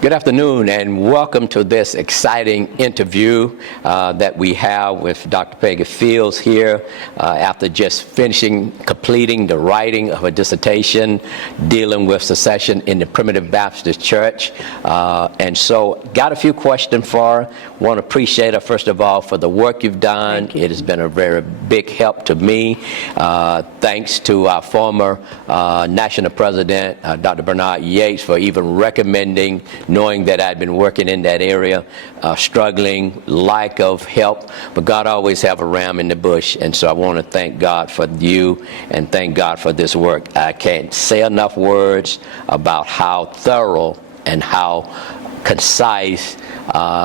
Good afternoon and welcome to this exciting interview that we have with Dr. Peggy Fields here after just completing the writing of a dissertation dealing with secession in the Primitive Baptist Church. And so got a few questions for her. Want to appreciate her, first of all, for the work you've done. It has been a very big help to me. Thanks to our former national president, Dr. Bernard Yates, for even recommending, knowing that I'd been working in that area, struggling, lack of help, but God always have a ram in the bush, and so I want to thank God for you and thank God for this work. I can't say enough words about how thorough and how concise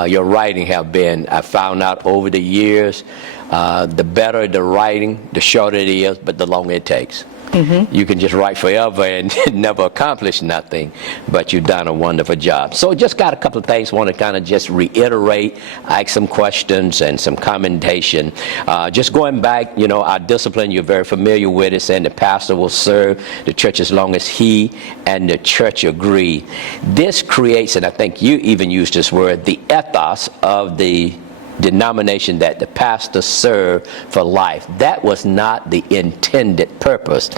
your writing have been. I found out over the years, the better the writing, the shorter it is, but the longer it takes. You can just write forever and never accomplish nothing, but you've done a wonderful job. So just got a couple of things, want to kind of just reiterate, ask some questions and some commendation. Just going back, you know, our discipline, you're very familiar with it, saying the pastor will serve the church as long as he and the church agree. This creates, and I think you even used this word, the ethos of the denomination that the pastor served for life. That was not the intended purpose.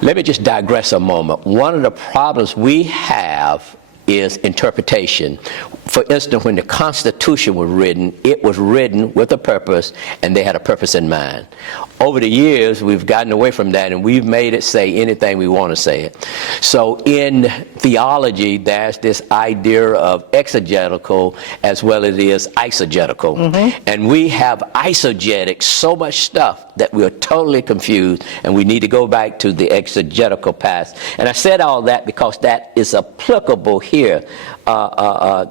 Let me just digress a moment. One of the problems we have is interpretation. For instance, when the Constitution was written, it was written with a purpose, and they had a purpose in mind. Over the years, we've gotten away from that, and we've made it say anything we want to say it. So in theology, there's this idea of exegetical as well as it is eisegetical. And we have eisegetic so much stuff that we're totally confused, and we need to go back to the exegetical past. And I said all that because that is applicable here.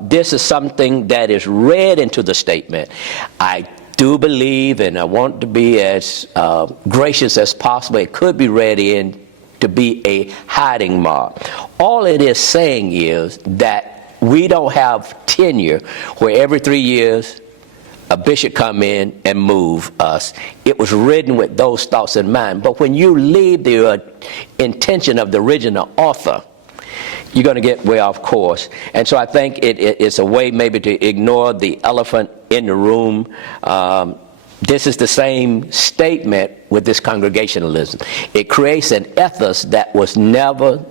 This is something that is read into the statement. I do believe, and I want to be as gracious as possible, it could be read in to be a hiding mark. All it is saying is that we don't have tenure where every 3 years a bishop come in and move us. It was written with those thoughts in mind. But when you leave the intention of the original author, you're going to get way off course. And so I think it's a way maybe to ignore the elephant in the room. This is the same statement with this congregationalism. It creates an ethos that was never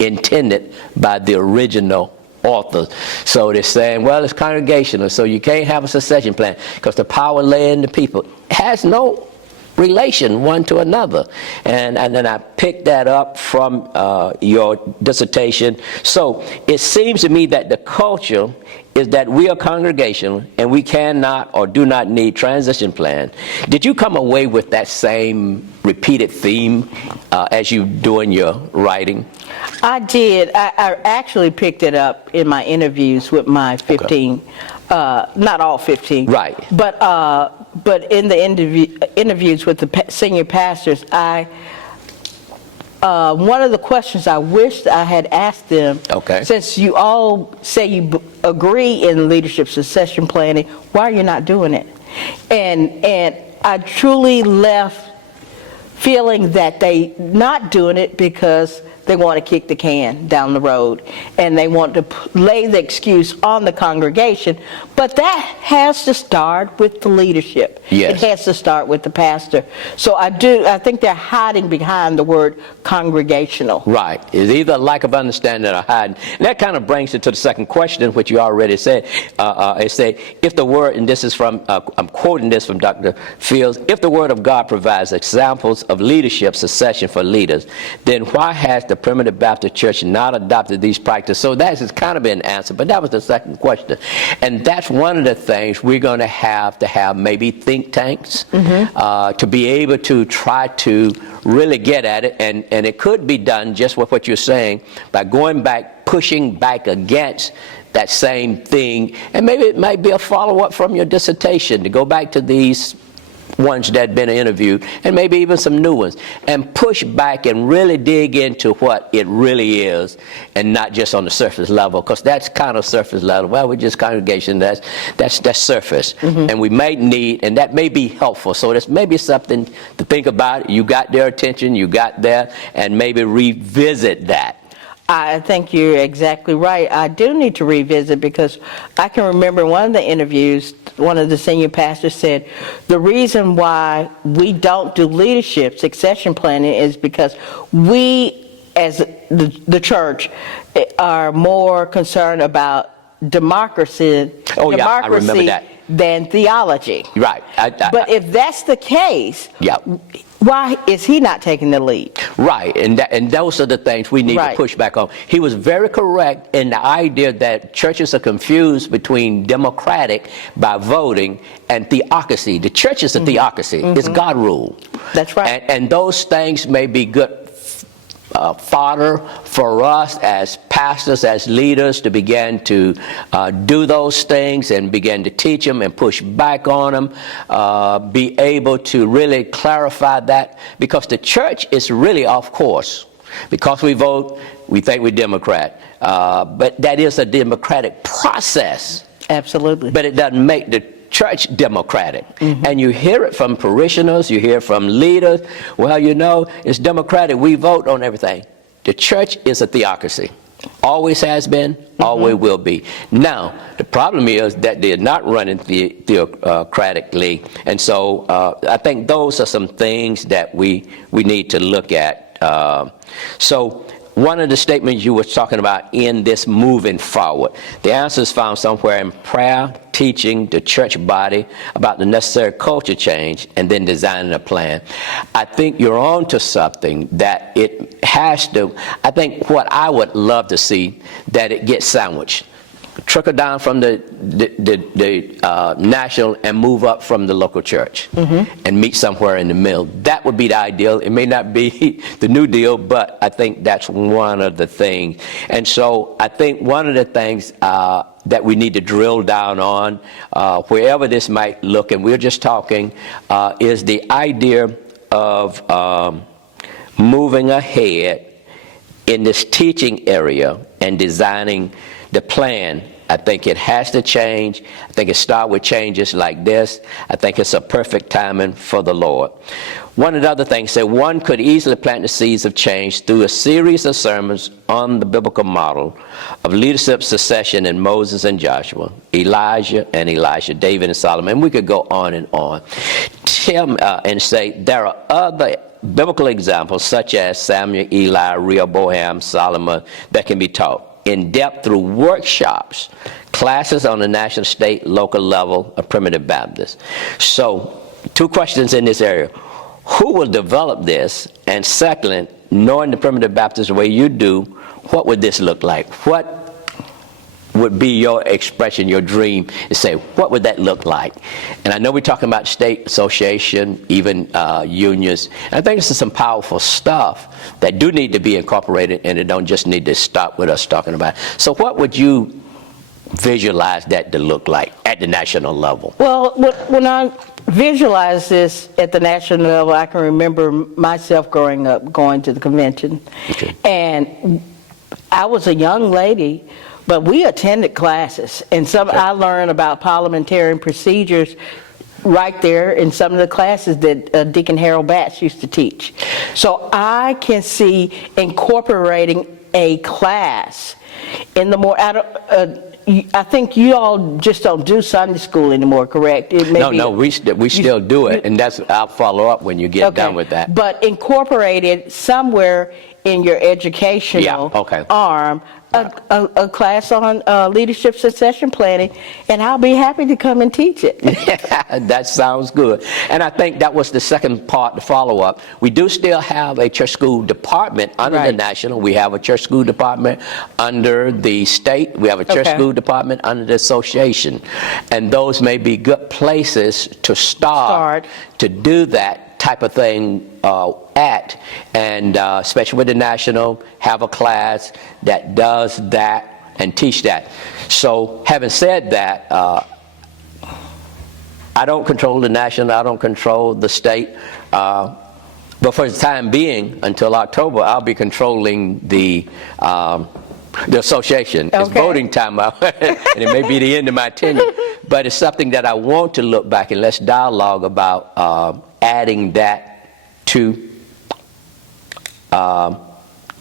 intended by the original author. So they're saying, well, it's congregational, so you can't have a succession plan because the power lay in the people. It has no relation one to another. And then I picked that up from your dissertation. So it seems to me that the culture is that we are congregational and we cannot or do not need transition plan. Did you come away with that same repeated theme as you doing your writing? I did. I actually picked it up in my interviews with my 15, not all 15. Right. But in the interviews with the senior pastors, one of the questions I wished I had asked them, since you all say you agree in leadership succession planning, why are you not doing it? And I truly left feeling that they not doing it because they want to kick the can down the road and they want to lay the excuse on the congregation, but that has to start with the leadership. Yes. It has to start with the pastor. So I think they're hiding behind the word congregational. Right. It's either lack of understanding or hiding. And that kind of brings it to the second question, which you already said. It said, if the word, and this is from, I'm quoting this from Dr. Fields, if the word of God provides examples of leadership succession for leaders, then why has the Primitive Baptist Church not adopted these practices? So that has kind of been answered, but that was the second question. And that's one of the things we're going to have maybe think tanks to be able to try to really get at it. And it could be done just with what you're saying by going back, pushing back against that same thing. And maybe it might be a follow-up from your dissertation to go back to these ones that had been interviewed, and maybe even some new ones, and push back and really dig into what it really is, and not just on the surface level, because that's kind of surface level. Well, we're just congregation, that's surface. And we may need, and that may be helpful. So there's maybe something to think about. You got their attention, you got that, and maybe revisit that. I think you're exactly right. I do need to revisit, because I can remember one of the interviews, one of the senior pastors said, the reason why we don't do leadership succession planning is because we, as the church, are more concerned about democracy I remember that. than theology. Right. But if that's the case, yeah. why is he not taking the lead? Right, and those are the things we need to push back on. He was very correct in the idea that churches are confused between democratic by voting and theocracy. The church is a theocracy. It's God rule. That's right. And those things may be good fodder for us as pastors, as leaders, to begin to do those things and begin to teach them and push back on them, be able to really clarify that, because the church is really off course. Because we vote, we think we're Democrat, but that is a democratic process. Absolutely. But it doesn't make the church democratic. And you hear it from parishioners, you hear from leaders. Well, you know, it's democratic, we vote on everything. The church is a theocracy. Always has been, always will be. Now, the problem is that they're not running theocratically. And so I think those are some things that we need to look at. So one of the statements you were talking about in this moving forward, the answer is found somewhere in prayer, teaching the church body about the necessary culture change, and then designing a plan. I think you're on to something that it has to, I think what I would love to see, that it gets sandwiched. Trickle down from the national and move up from the local church and meet somewhere in the middle. That would be the ideal. It may not be the New Deal, but I think that's one of the things. And so I think one of the things that we need to drill down on, wherever this might look, and we're just talking, is the idea of moving ahead in this teaching area and designing the plan. I think it has to change. I think it starts with changes like this. I think it's a perfect timing for the Lord. One of the other things said, one could easily plant the seeds of change through a series of sermons on the biblical model of leadership succession in Moses and Joshua, Elijah and Elisha, David and Solomon. And we could go on and on. And say there are other biblical examples such as Samuel, Eli, Rehoboam, Solomon that can be taught in depth through workshops, classes on the national, state, local level of primitive Baptists. So, two questions in this area. Who will develop this? And second, knowing the primitive Baptist the way you do, what would this look like? What would be your expression, your dream, to say, what would that look like? And I know we're talking about state association, even unions. And I think this is some powerful stuff that do need to be incorporated, and it don't just need to stop with us talking about it. So what would you visualize that to look like at the national level? Well, when I visualize this at the national level, I can remember myself growing up going to the convention. Okay. And I was a young lady, but we attended classes, and I learned about parliamentarian procedures right there in some of the classes that Deacon Harold Batts used to teach. So I can see incorporating a class in the more, I think you all just don't do Sunday school anymore, correct? No, we still do it, and I'll follow up when you get done with that. But incorporate it somewhere in your educational arm, a class on leadership succession planning, and I'll be happy to come and teach it. That sounds good. And I think that was the second part, the follow-up. We do still have a church school department under the national. We have a church school department under the state. We have a church school department under the association. And those may be good places to start to do that type of thing and especially with the national, have a class that does that and teach that. So having said that, I don't control the national, I don't control the state, but for the time being, until October, I'll be controlling the association. It's voting time, and it may be the end of my tenure, but it's something that I want to look back and let's dialogue about adding that to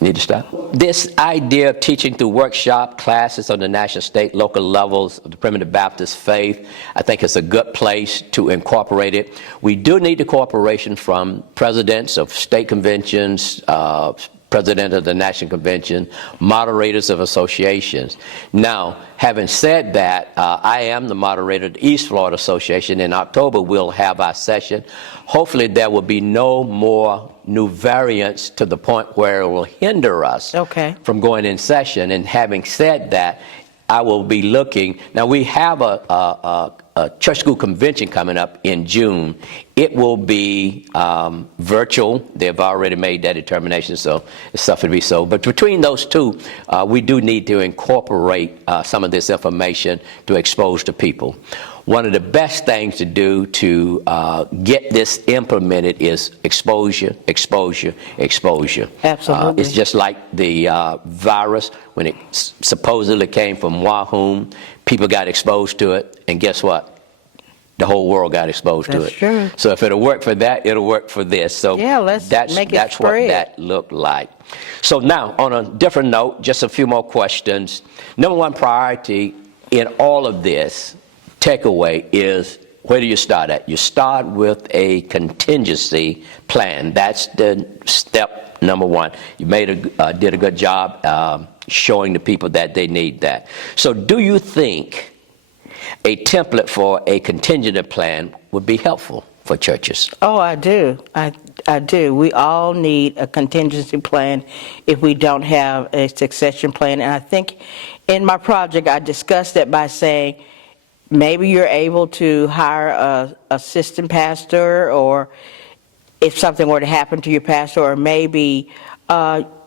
Need to stop. This idea of teaching through workshop classes on the national, state, local levels of the primitive Baptist faith, I think it's a good place to incorporate it. We do need the cooperation from presidents of state conventions, president of the National Convention, moderators of associations. Now, having said that, I am the moderator of the East Florida Association. In October, we'll have our session. Hopefully, there will be no more new variants to the point where it will hinder us from going in session. And having said that, I will be looking. Now, we have a church school convention coming up in June. It will be virtual. They've already made that determination, so it's something to be so. But between those two, we do need to incorporate some of this information to expose to people. One of the best things to do to get this implemented is exposure, exposure, exposure. Absolutely. It's just like the virus. When it supposedly came from Wahoo, people got exposed to it, and guess what? The whole world got exposed to it. That's true. So if it'll work for that, it'll work for this. So yeah, that's what that looked like. So now, on a different note, just a few more questions. Number one priority in all of this takeaway is, where do you start at? You start with a contingency plan. That's the step number one. You did a good job showing the people that they need that. So do you think a template for a contingency plan would be helpful for churches? Oh, I do. I do. We all need a contingency plan if we don't have a succession plan. And I think in my project, I discussed that by saying, maybe you're able to hire a assistant pastor, or if something were to happen to your pastor, or maybe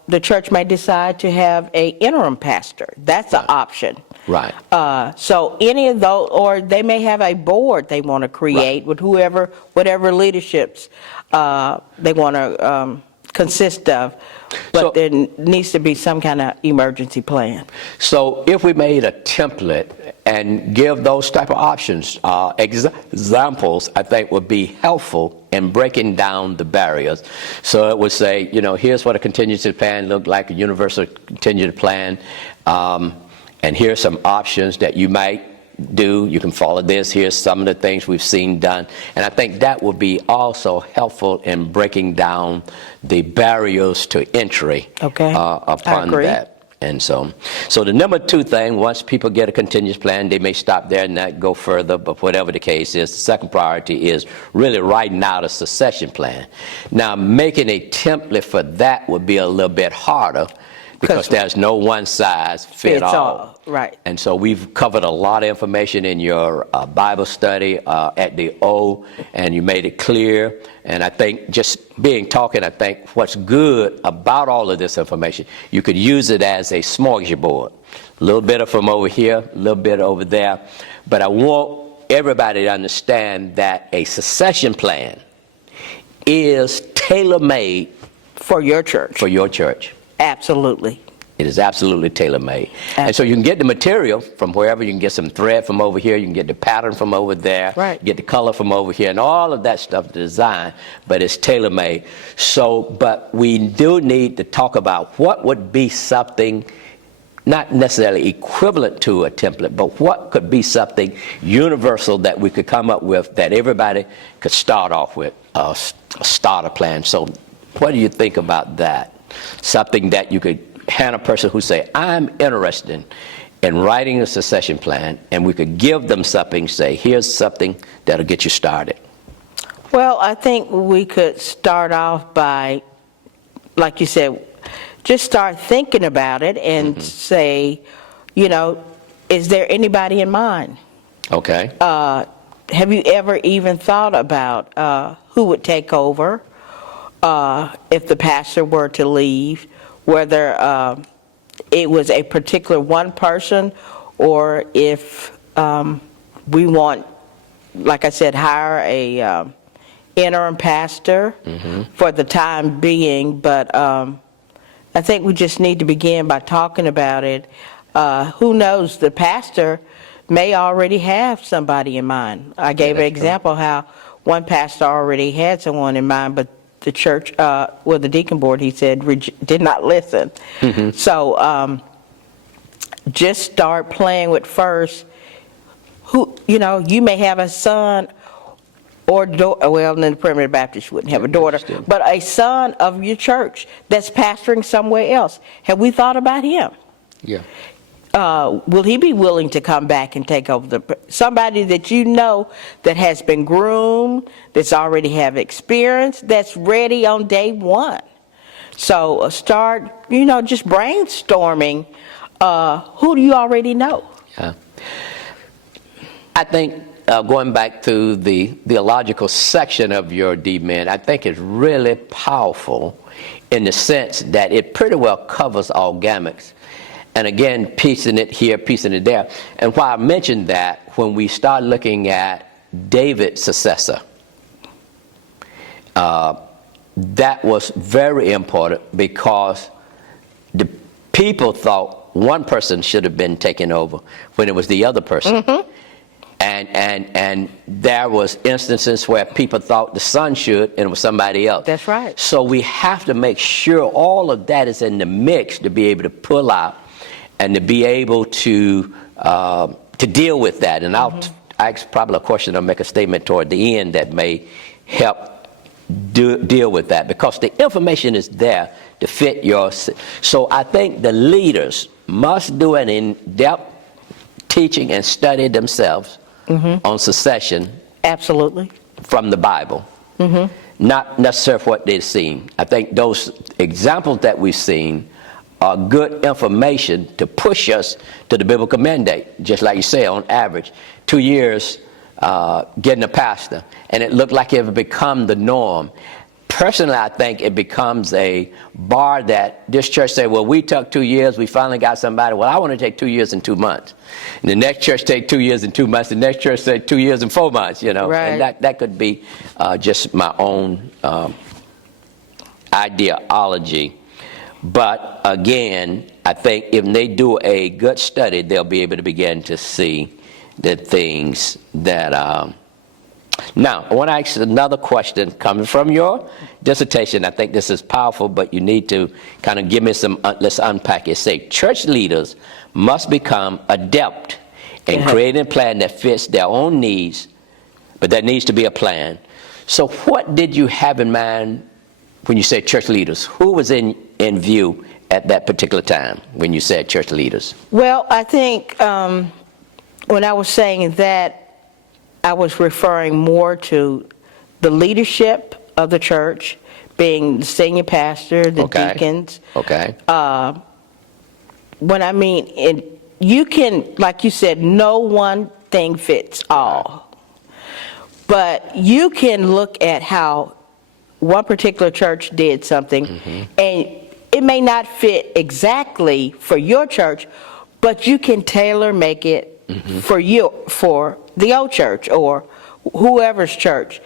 the church may decide to have an interim pastor. That's an option. Right. So any of those, or they may have a board they want to create with whatever leaderships they want to consist of. But there needs to be some kind of emergency plan. So if we made a template and give those type of options, examples, I think would be helpful in breaking down the barriers. So it would say, here's what a contingency plan looked like, a universal contingency plan, and here's some options that you might do. You can follow this. Here's some of the things we've seen done. And I think that would be also helpful in breaking down the barriers to entry upon that. And so the number two thing, once people get a contingency plan, they may stop there and not go further, but whatever the case is, the second priority is really writing out a succession plan. Now, making a template for that would be a little bit harder, because there's no one size fits all. Right. And so we've covered a lot of information in your Bible study at the O, and you made it clear. And I think just I think what's good about all of this information, you could use it as a smorgasbord. A little bit from over here, a little bit over there. But I want everybody to understand that a succession plan is tailor-made for your church. For your church. Absolutely. It is absolutely tailor-made. And so you can get the material from wherever. You can get some thread from over here. You can get the pattern from over there. Right. Get the color from over here, and all of that stuff, the design, but it's tailor-made. So, but we do need to talk about what would be something not necessarily equivalent to a template, but what could be something universal that we could come up with that everybody could start off with, a starter plan. So what do you think about that? Something that you could hand a person who say, I'm interested in writing a succession plan, and we could give them something, say, here's something that'll get you started. Well, I think we could start off by, like you said, just start thinking about it and say, is there anybody in mind? Okay. Have you ever even thought about who would take over if the pastor were to leave, whether it was a particular one person, or if we want, like I said, hire a interim pastor for the time being. But I think we just need to begin by talking about it. Who knows, the pastor may already have somebody in mind. I gave an example how one pastor already had someone in mind, but the church, the deacon board, he said, did not listen. So just start playing with first who, you may have a son or well, then the Primitive Baptist wouldn't have a daughter, but a son of your church that's pastoring somewhere else. Have we thought about him? Yeah. Will he be willing to come back and take over somebody that that has been groomed, that's already have experience, that's ready on day one? So start, just brainstorming. Who do you already know? Yeah. I think going back to the theological section of your demand, I think it's really powerful in the sense that it pretty well covers all gamuts. And again, piecing it here, piecing it there. And why I mentioned that, when we start looking at David's successor, that was very important because the people thought one person should have been taken over when it was the other person. And there was instances where people thought the son should, and it was somebody else. That's right. So we have to make sure all of that is in the mix to be able to pull out and to be able to deal with that. And I'll ask probably a question or make a statement toward the end that may help deal with that, because the information is there to fit your. So I think the leaders must do an in-depth teaching and study themselves on succession. Absolutely. From the Bible. Not necessarily what they've seen. I think those examples that we've seen are good information to push us to the biblical mandate. Just like you say, on average, 2 years getting a pastor, and it looked like it would become the norm. Personally, I think it becomes a bar that this church say, well, we took 2 years, we finally got somebody. Well, I want to take 2 years and 2 months. And the next church take 2 years and 2 months. The next church say 2 years and 4 months, Right. And that could be just my own ideology. But again, I think if they do a good study, they'll be able to begin to see the things that. Now, I want to ask another question coming from your dissertation. I think this is powerful, but you need to kind of give me some. Let's unpack it. Say, church leaders must become adept in creating a plan that fits their own needs, but there needs to be a plan. So, what did you have in mind when you said church leaders? Who was in view at that particular time when you said church leaders? Well, I think when I was saying that, I was referring more to the leadership of the church, being the senior pastor, the deacons. When I mean, you can, like you said, no one thing fits all. But you can look at how one particular church did something, and it may not fit exactly for your church, but you can tailor make it for the old church or whoever's church.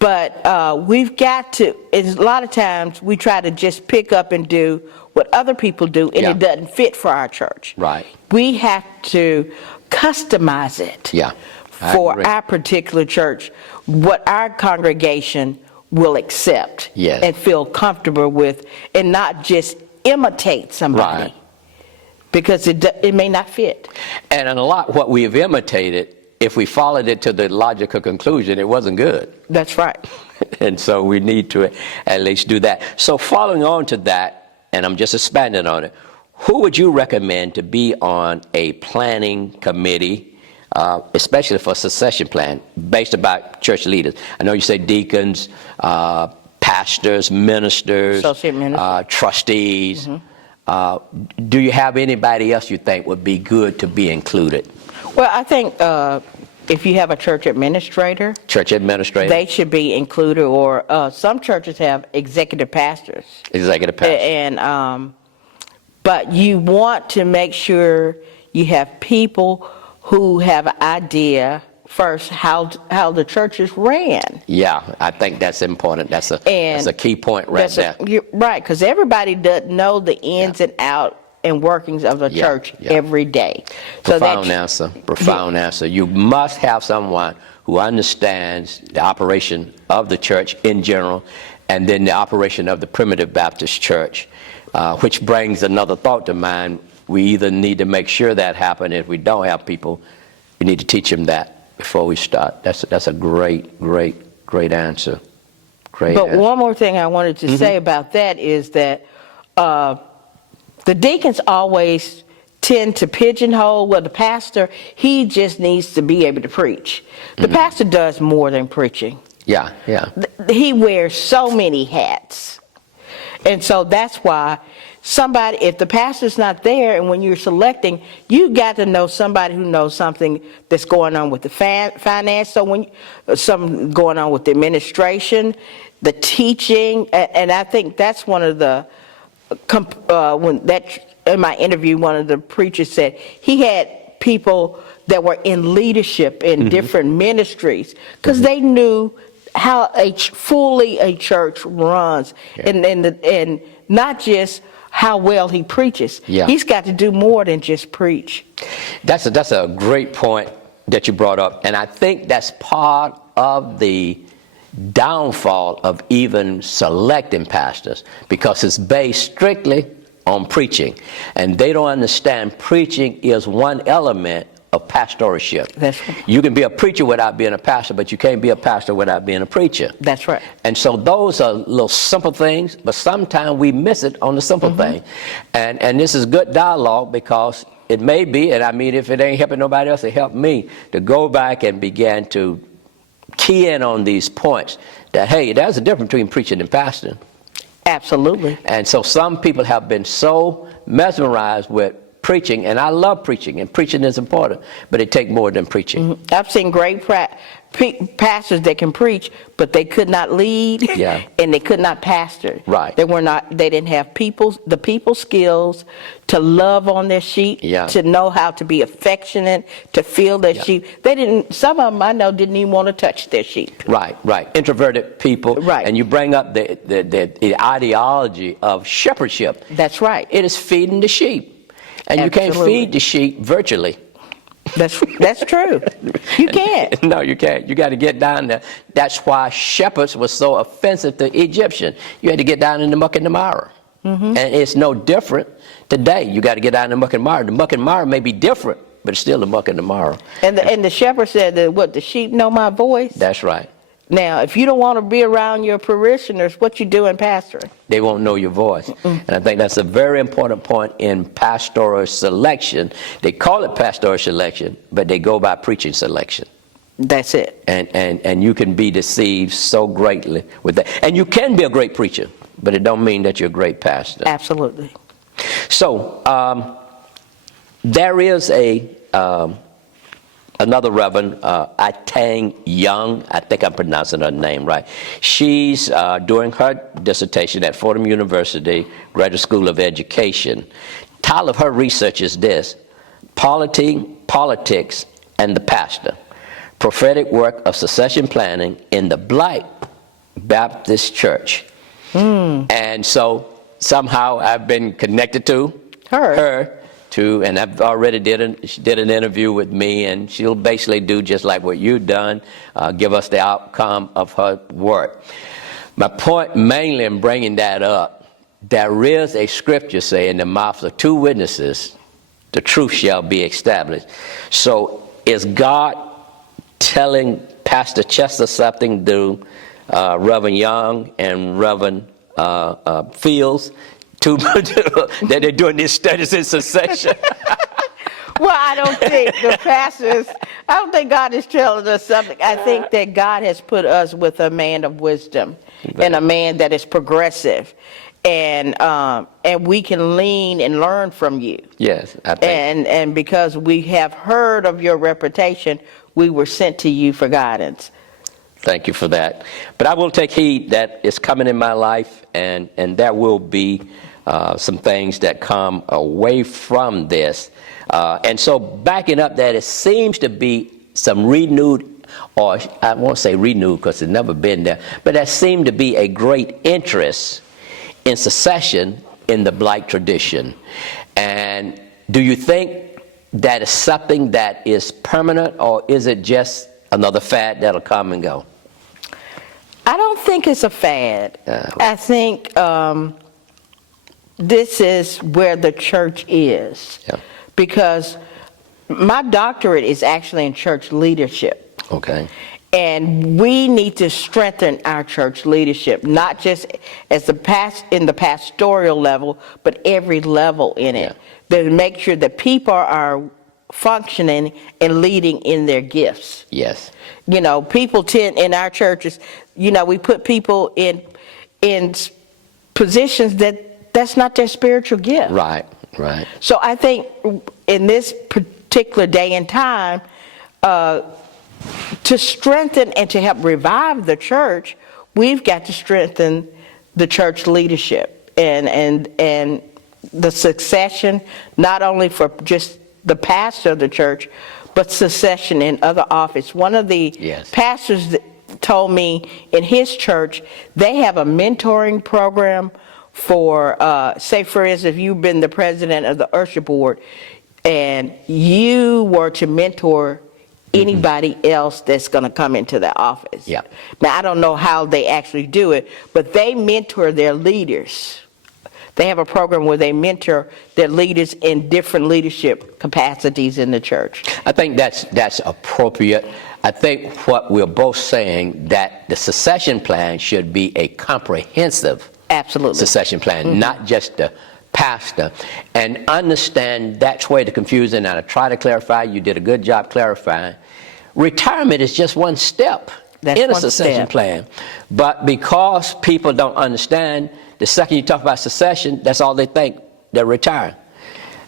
But we've got to, a lot of times we try to just pick up and do what other people do, and it doesn't fit for our church. Right. We have to customize it for our particular church, what our congregation will accept and feel comfortable with, and not just imitate somebody. Right. Because it may not fit. And in a lot what we have imitated, if we followed it to the logical conclusion, it wasn't good. That's right. And so we need to at least do that. So following on to that, and I'm just expanding on it, who would you recommend to be on a planning committee, especially for succession plan, based about church leaders? I know you say deacons, pastors, ministers, associate ministers, trustees. Do you have anybody else you think would be good to be included? Well, I think if you have a church administrator, they should be included, or some churches have executive pastors. And but you want to make sure you have people who have an idea first how the church is ran. Yeah, I think that's important. That's a key point right there. Right, because everybody doesn't know the ins and outs and workings of the church every day. Profound answer. You must have someone who understands the operation of the church in general, and then the operation of the Primitive Baptist Church, which brings another thought to mind. We either need to make sure that happens. If we don't have people, we need to teach them that before we start. That's a great answer. But one more thing I wanted to say about that is that the deacons always tend to pigeonhole, well, the pastor, he just needs to be able to preach. The pastor does more than preaching. Yeah. He wears so many hats. And so that's why if the pastor's not there, and when you're selecting, you got to know somebody who knows something that's going on with the finance, so something going on with the administration, the teaching, and I think that's one of the, in my interview, one of the preachers said he had people that were in leadership in different ministries, because they knew how fully a church runs, and not just how well he preaches. He's got to do more than just preach. That's a great point that you brought up, and I think that's part of the downfall of even selecting pastors, because it's based strictly on preaching, and they don't understand preaching is one element of pastoralship. That's right. You can be a preacher without being a pastor, but you can't be a pastor without being a preacher. That's right. And so those are little simple things, but sometimes we miss it on the simple thing. And this is good dialogue, because it may be, and I mean, if it ain't helping nobody else, it helped me to go back and begin to key in on these points that, hey, there's a difference between preaching and pastoring. Absolutely. And so some people have been so mesmerized with preaching, and I love preaching, and preaching is important, but it takes more than preaching. I've seen great pastors that can preach, but they could not lead, and they could not pastor. Right. They didn't have the people skills to love on their sheep, to know how to be affectionate, to feel their sheep. Some of them I know didn't even want to touch their sheep. Right. Introverted people. Right. And you bring up the ideology of shepherdship. That's right. It is feeding the sheep. And you can't feed the sheep virtually. That's true. You can't. No, you can't. You got to get down there. That's why shepherds were so offensive to Egyptians. You had to get down in the muck and the mire. And it's no different today. You got to get down in the muck and mire. The muck and mire may be different, but it's still the muck and the mire. And the shepherd said that, the sheep know my voice? That's right. Now, if you don't want to be around your parishioners, what you do in pastoring? They won't know your voice. And I think that's a very important point in pastoral selection. They call it pastoral selection, but they go by preaching selection. That's it. And you can be deceived so greatly with that. And you can be a great preacher, but it don't mean that you're a great pastor. Absolutely. So there is another Reverend, Atang Young, I think I'm pronouncing her name right. She's doing her dissertation at Fordham University Graduate School of Education. Title of her research is this: Politics and the Pastor, Prophetic Work of Succession Planning in the Black Baptist Church. And so somehow I've been connected to her. And I've already she did an interview with me, and she'll basically do just like what you've done, give us the outcome of her work. My point mainly in bringing that up, there is a scripture saying, in the mouths of two witnesses, the truth shall be established. So is God telling Pastor Chester something to Reverend Young and Reverend Fields, that they're doing these studies in succession? Well, I don't think God is telling us something. I think that God has put us with a man of wisdom and a man that is progressive, and we can lean and learn from you. Yes, I think. And because we have heard of your reputation, we were sent to you for guidance. Thank you for that. But I will take heed that it's coming in my life, and there will be some things that come away from this. And so backing up that, it seems to be some renewed, or I won't say renewed because it's never been there, but there seemed to be a great interest in succession in the Black tradition. And do you think that is something that is permanent, or is it just another fad that'll come and go? I don't think it's a fad. I think this is where the church is. Yeah. Because my doctorate is actually in church leadership. Okay. And we need to strengthen our church leadership, not just as in the pastoral level, but every level in it. To make sure that people are functioning and leading in their gifts. Yes. You know, people tend in our churches, you know, we put people in positions that's not their spiritual gift. Right, right. So I think in this particular day and time, to strengthen and to help revive the church, we've got to strengthen the church leadership and the succession, not only for just the pastor of the church, but succession in other office. One of the pastors told me in his church, they have a mentoring program for, say for instance, if you've been the president of the usher board and you were to mentor anybody else that's going to come into the office. Yeah. Now, I don't know how they actually do it, but they mentor their leaders. They have a program where they mentor their leaders in different leadership capacities in the church. I think that's appropriate. I think what we're both saying, that the succession plan should be a comprehensive succession plan, not just the pastor. And understand that's where the confusion, and I try to clarify, you did a good job clarifying. Retirement is just one step in a succession plan. But because people don't understand, the second you talk about succession, that's all they think, they're retiring.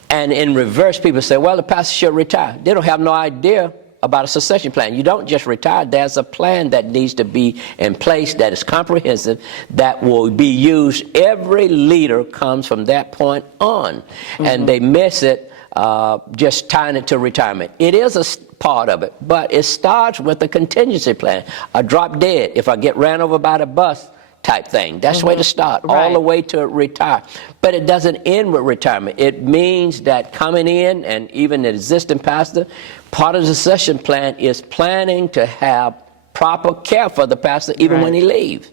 And in reverse, people say, well, the pastor should retire. They don't have no idea about a succession plan. You don't just retire. There's a plan that needs to be in place that is comprehensive, that will be used. Every leader comes from that point on. And they miss it just tying it to retirement. It is a part of it, but it starts with a contingency plan. A drop dead, if I get ran over by the bus type thing. That's the way to start, all the way to retire. But it doesn't end with retirement. It means that coming in, and even the existing pastor, part of the succession plan is planning to have proper care for the pastor even when he leaves.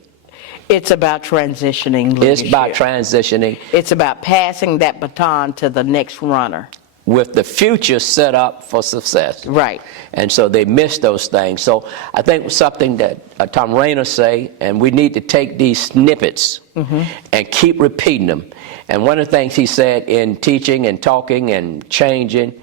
It's about transitioning leadership. It's about transitioning. It's about passing that baton to the next runner, with the future set up for success. Right. And so they miss those things. So I think something that Tom Rainer say, and we need to take these snippets and keep repeating them. And one of the things he said in teaching and talking and changing,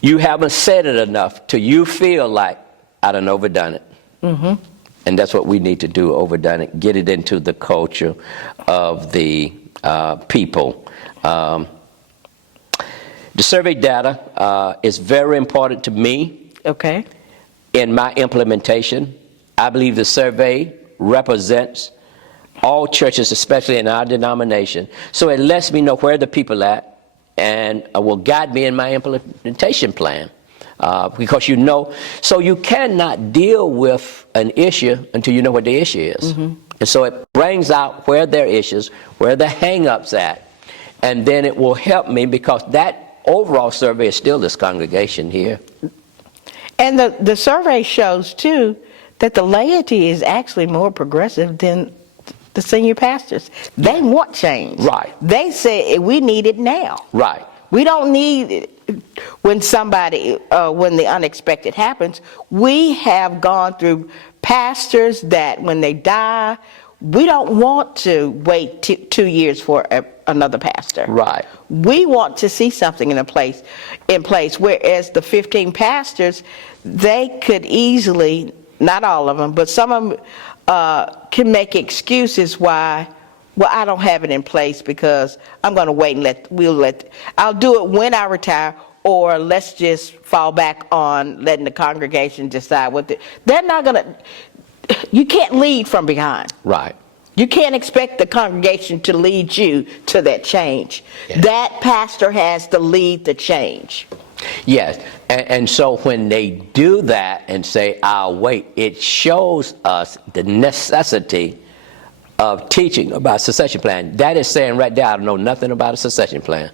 you haven't said it enough till you feel like I done overdone it. And that's what we need to do, overdone it, get it into the culture of the people. The survey data is very important to me. Okay. In my implementation, I believe the survey represents all churches, especially in our denomination. So it lets me know where the people are at, and will guide me in my implementation plan. Because you know, so you cannot deal with an issue until you know what the issue is. And so it brings out where there are issues, where the hang-ups at, and then it will help me, because that overall survey is still this congregation here. And the survey shows, too, that the laity is actually more progressive than the senior pastors. They want change. Right. They say we need it now. Right. We don't need it when when the unexpected happens. We have gone through pastors that when they die, we don't want to wait 2 years for another pastor. Right. We want to see something in place. Whereas the 15 pastors, they could easily, not all of them, but some of them can make excuses why. Well, I don't have it in place because I'm going to wait and I'll do it when I retire, or let's just fall back on letting the congregation decide what they're not going to. You can't lead from behind. Right. You can't expect the congregation to lead you to that change. Yeah. That pastor has to lead the change. Yes, and so when they do that and say, I'll wait, it shows us the necessity of teaching about succession plan. That is saying right there, I don't know nothing about a succession plan.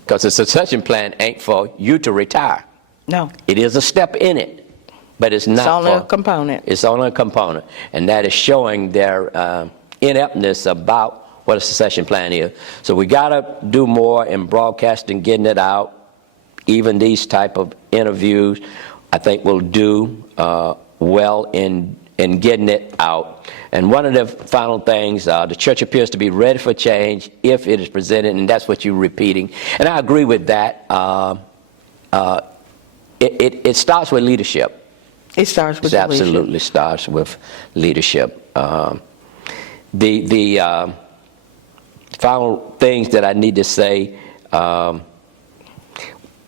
Because a succession plan ain't for you to retire. No. It is a step in it. But it's not. It's only a component. It's only a component. And that is showing their ineptness about what a succession plan is. So we got to do more in broadcasting, getting it out. Even these type of interviews, I think will do well in getting it out. And one of the final things, the church appears to be ready for change if it is presented, and that's what you're repeating. And I agree with that. It starts with leadership. It starts with it absolutely starts with leadership. The final things that I need to say,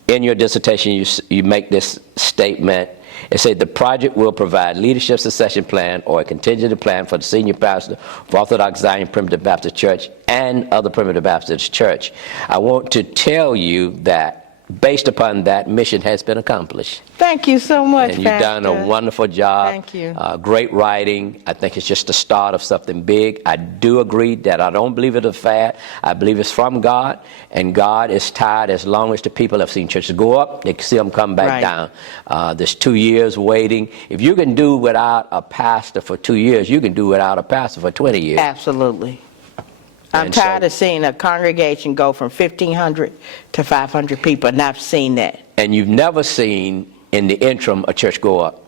in your dissertation, you make this statement. It said the project will provide leadership succession plan or a contingency plan for the senior pastor of Orthodox Zion Primitive Baptist Church and other Primitive Baptist Church. I want to tell you that based upon that, mission has been accomplished. Thank you so much, and you've Pastor. done a wonderful job. Thank you. Great writing. I think it's just the start of something big. I do agree that I don't believe it's a fad. I believe it's from God, and God is tired as long as the people have seen churches go up, they can see them come back down. There's 2 years waiting. If you can do without a pastor for 2 years, you can do without a pastor for 20 years. Absolutely. I'm tired of seeing a congregation go from 1,500 to 500 people, and I've seen that. And you've never seen, in the interim, a church go up.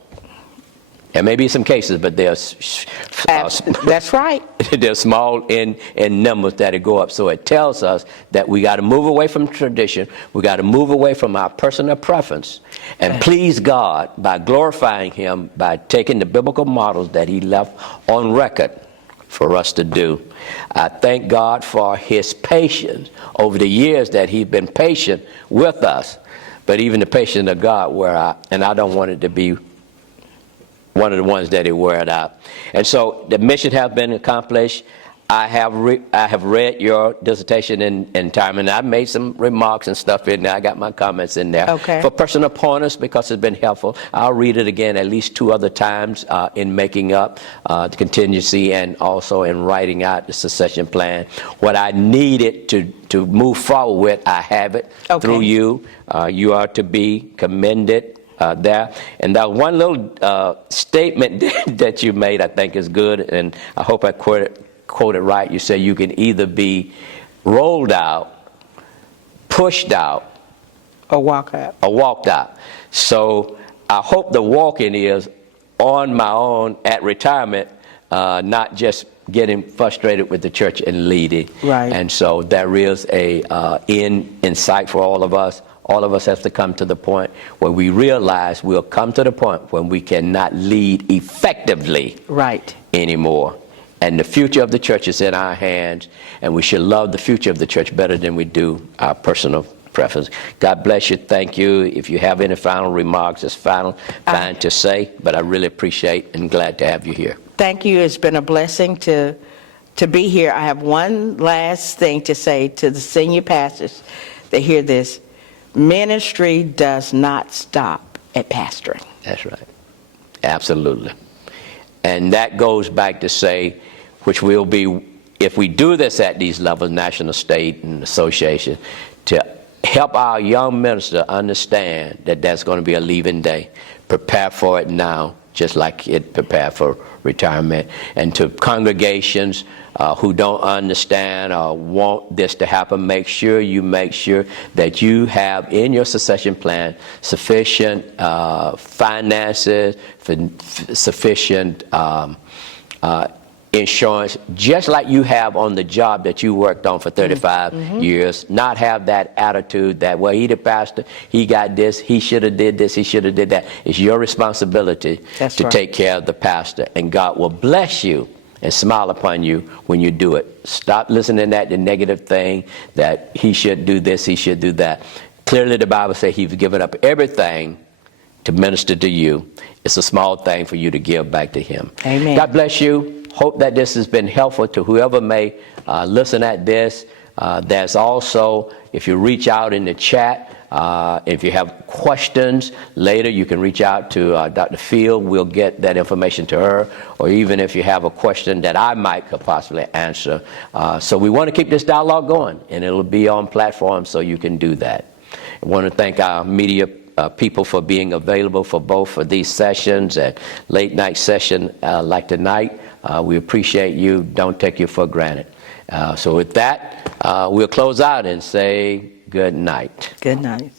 There may be some cases, but there's that's right. They're small in numbers that it go up. So it tells us that we got to move away from tradition. We got to move away from our personal preference and please God by glorifying Him, by taking the biblical models that He left on record for us to do. I thank God for His patience over the years that He's been patient with us. But even the patience of God and I don't want it to be one of the ones that He wear it out. And so the mission has been accomplished. I have read your dissertation in time, and I've made some remarks and stuff in there. I got my comments in there. Okay. For personal pointers, because it's been helpful. I'll read it again at least 2 other times in making up the contingency and also in writing out the succession plan. What I needed to move forward with, I have it through you. You are to be commended. There. And that one little statement that you made, I think is good, and I hope I quoted right. You say you can either be rolled out, pushed out, or walked out. So I hope the walking is on my own at retirement, not just getting frustrated with the church and leading. Right. And so there is a end in sight for all of us. All of us have to come to the point where we realize we'll come to the point when we cannot lead effectively anymore. And the future of the church is in our hands, and we should love the future of the church better than we do our personal preference. God bless you. Thank you. If you have any final remarks, it's fine to say, but I really appreciate and glad to have you here. Thank you. It's been a blessing to be here. I have one last thing to say to the senior pastors that hear this. Ministry does not stop at pastoring. That's right. Absolutely. And that goes back to say, which will be, if we do this at these levels, national, state, and association, to help our young minister understand that that's going to be a leaving day. Prepare for it now, just like it prepared for retirement. And to congregations who don't understand or want this to happen, make sure that you have in your succession plan sufficient finances, sufficient insurance, just like you have on the job that you worked on for 35 years. Not have that attitude that, well, he the pastor, he got this, he should have did this, he should have did that. It's your responsibility to take care of the pastor, and God will bless you and smile upon you when you do it. Stop listening to the negative thing that he should do this, he should do that. Clearly the Bible says He's given up everything to minister to you. It's a small thing for you to give back to Him. Amen. God bless you. Hope that this has been helpful to whoever may listen at this. There's also, if you reach out in the chat, if you have questions later, you can reach out to Dr. Field. We'll get that information to her. Or even if you have a question that I might could possibly answer. So we want to keep this dialogue going, and it'll be on platforms so you can do that. I want to thank our media people for being available for both of these sessions and late night session like tonight. We appreciate you. Don't take you for granted. So with that, we'll close out and say good night. Good night.